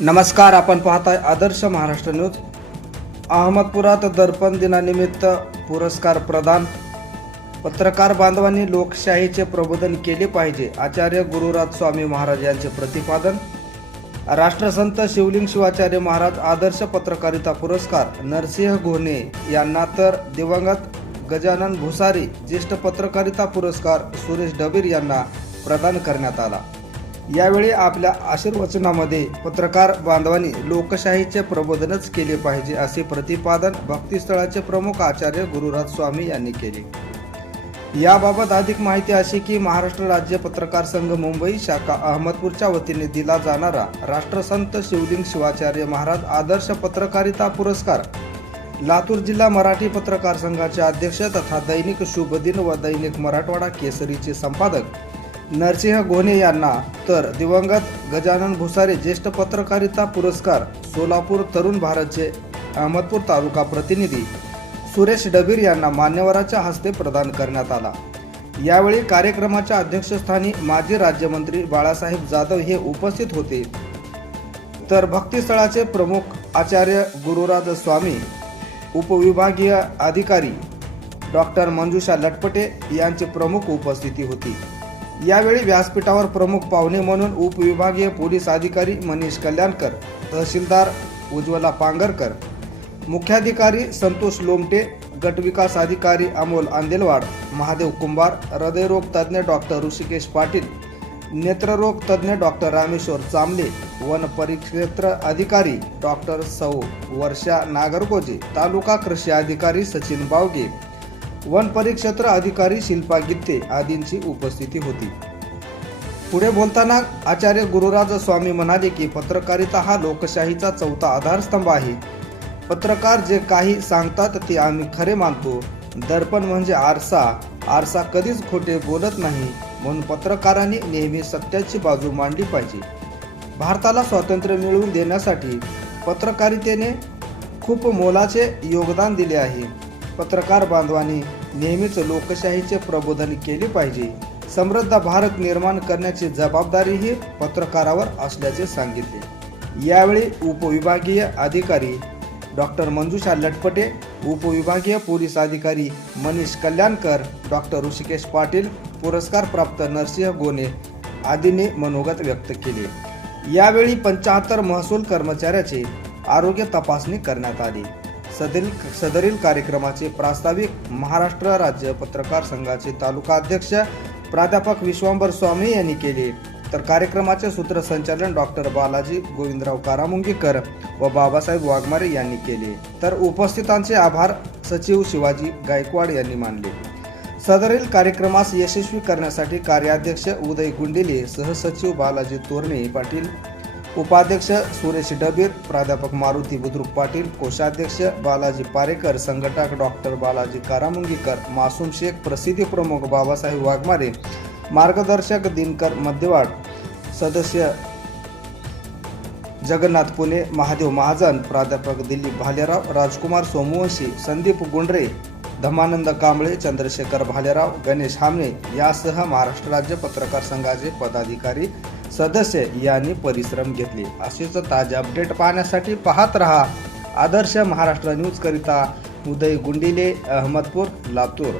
नमस्कार आपण पाहताय आदर्श महाराष्ट्र न्यूज. अहमदपुरात दर्पण दिनानिमित्त पुरस्कार प्रदान. पत्रकार बांधवांनी लोकशाहीचे प्रबोधन केले पाहिजे आचार्य गुरुराज स्वामी महाराज यांचे प्रतिपादन. राष्ट्रसंत शिवलिंग शिवाचार्य महाराज आदर्श पत्रकारिता पुरस्कार नरसिंह घोणे यांना तर दिवंगत गजानन भुसारी ज्येष्ठ पत्रकारिता पुरस्कार सुरेश डबीर यांना प्रदान करण्यात आला. यावेळी आपल्या आशीर्वचनामध्ये पत्रकार बांधवांनी लोकशाहीचे प्रबोधनच केले पाहिजे असे प्रतिपादन भक्तिस्थळाचे प्रमुख आचार्य गुरुराज स्वामी यांनी केले. याबाबत अधिक माहिती अशी की महाराष्ट्र राज्य पत्रकार संघ मुंबई शाखा अहमदपूरच्या वतीने दिला जाणारा राष्ट्रसंत शिवलिंग शिवाचार्य महाराज आदर्श पत्रकारिता पुरस्कार लातूर जिल्हा मराठी पत्रकार संघाचे अध्यक्ष तथा दैनिक शुभदिन व दैनिक मराठवाडा केसरीचे संपादक नरसिंह गोने यांना तर दिवंगत गजानन भुसारे ज्येष्ठ पत्रकारिता पुरस्कार सोलापूर तरुण भारतचे अहमदपूर तालुका प्रतिनिधी सुरेश डबीर यांना मान्यवराच्या हस्ते प्रदान करण्यात आला. यावेळी कार्यक्रमाच्या अध्यक्षस्थानी माजी राज्यमंत्री बाळासाहेब जाधव हे उपस्थित होते. तर भक्तिस्थळाचे प्रमुख आचार्य गुरुराज स्वामी उपविभागीय अधिकारी डॉक्टर मंजुषा लटपटे यांची प्रमुख उपस्थिती होती. यावेळी व्यासपीठावर प्रमुख पाहुणे म्हणून उपविभागीय पोलीस अधिकारी मनीष कल्याणकर तहसीलदार उज्ज्वला पांगरकर मुख्याधिकारी संतोष लोमटे गटविकास अधिकारी अमोल आंदेलवाड महादेव कुंभार हृदयरोग तज्ज्ञ डॉक्टर ऋषिकेश पाटील नेत्ररोग तज्ज्ञ डॉक्टर रामेश्वर चांबले वन परिक्षेत्र अधिकारी डॉक्टर सौ वर्षा नागरगोजे तालुका कृषी अधिकारी सचिन बावगे वन परिक्षेत्र अधिकारी शिल्पा गित्ते आदींची उपस्थिती होती. पुढे बोलताना आचार्य गुरुराज स्वामी म्हणाले की पत्रकारिता हा लोकशाहीचा चौथा आधारस्तंभ आहे. पत्रकार जे काही सांगतात ते आम्ही खरे मानतो. दर्पण म्हणजे आरसा. आरसा कधीच खोटे बोलत नाही म्हणून पत्रकारांनी नेहमी सत्याची बाजू मांडली पाहिजे. भारताला स्वातंत्र्य मिळवून देण्यासाठी पत्रकारितेने खूप मोलाचे योगदान दिले आहे. पत्रकार बांधवांनी नेहमीच लोकशाहीचे प्रबोधन केले पाहिजे. समृद्ध भारत निर्माण करण्याची जबाबदारीही पत्रकारावर असल्याचे सांगितले. यावेळी उपविभागीय अधिकारी डॉक्टर मंजुषा लटपटे उपविभागीय पोलीस अधिकारी मनीष कल्याणकर डॉक्टर ऋषिकेश पाटील पुरस्कार प्राप्त नरसिंह गोने आदींनी मनोगत व्यक्त केले. यावेळी पंचाहत्तर महसूल कर्मचाऱ्याची आरोग्य तपासणी करण्यात आली. सदरील सदरील कार्यक्रमाचे प्रास्ताविक महाराष्ट्र राज्य पत्रकार संघाचे तालुका अध्यक्ष प्राध्यापक विश्वांबर स्वामी यांनी केले. तर कार्यक्रमाचे सूत्रसंचालन डॉक्टर बालाजी गोविंदराव कारामुंगीकर व बाबासाहेब वाघमारे यांनी केले. तर उपस्थितांचे आभार सचिव शिवाजी गायकवाड यांनी मानले. सदरील कार्यक्रमास यशस्वी करण्यासाठी कार्याध्यक्ष उदय गुंडिले सहसचिव बालाजी तोरणे पाटील उपाध्यक्ष सुरेश डबीर प्राध्यापक मारुती बुद्रुक पाटील कोषाध्यक्ष बालाजी पारेकर संघटक डॉक्टर बालाजी कारामुंगीकर मासूम शेख प्रसिद्धी प्रमुख बाबासाहेब वाघमारे मार्गदर्शक दिनकर मध्यवाड सदस्य जगन्नाथ पुणे महादेव महाजन प्राध्यापक दिलीप भालेराव राजकुमार सोमवंशी संदीप गुंडरे धमानंद कांबळे चंद्रशेखर भालेराव गणेश हामणे यासह महाराष्ट्र राज्य पत्रकार संघाचे पदाधिकारी सदस्य यांनी परिश्रम घेतले. असेच ताज्या अपडेट पाहण्यासाठी पाहत रहा आदर्श महाराष्ट्र न्यूज करिता उदय गुंडिले अहमदपूर लातूर.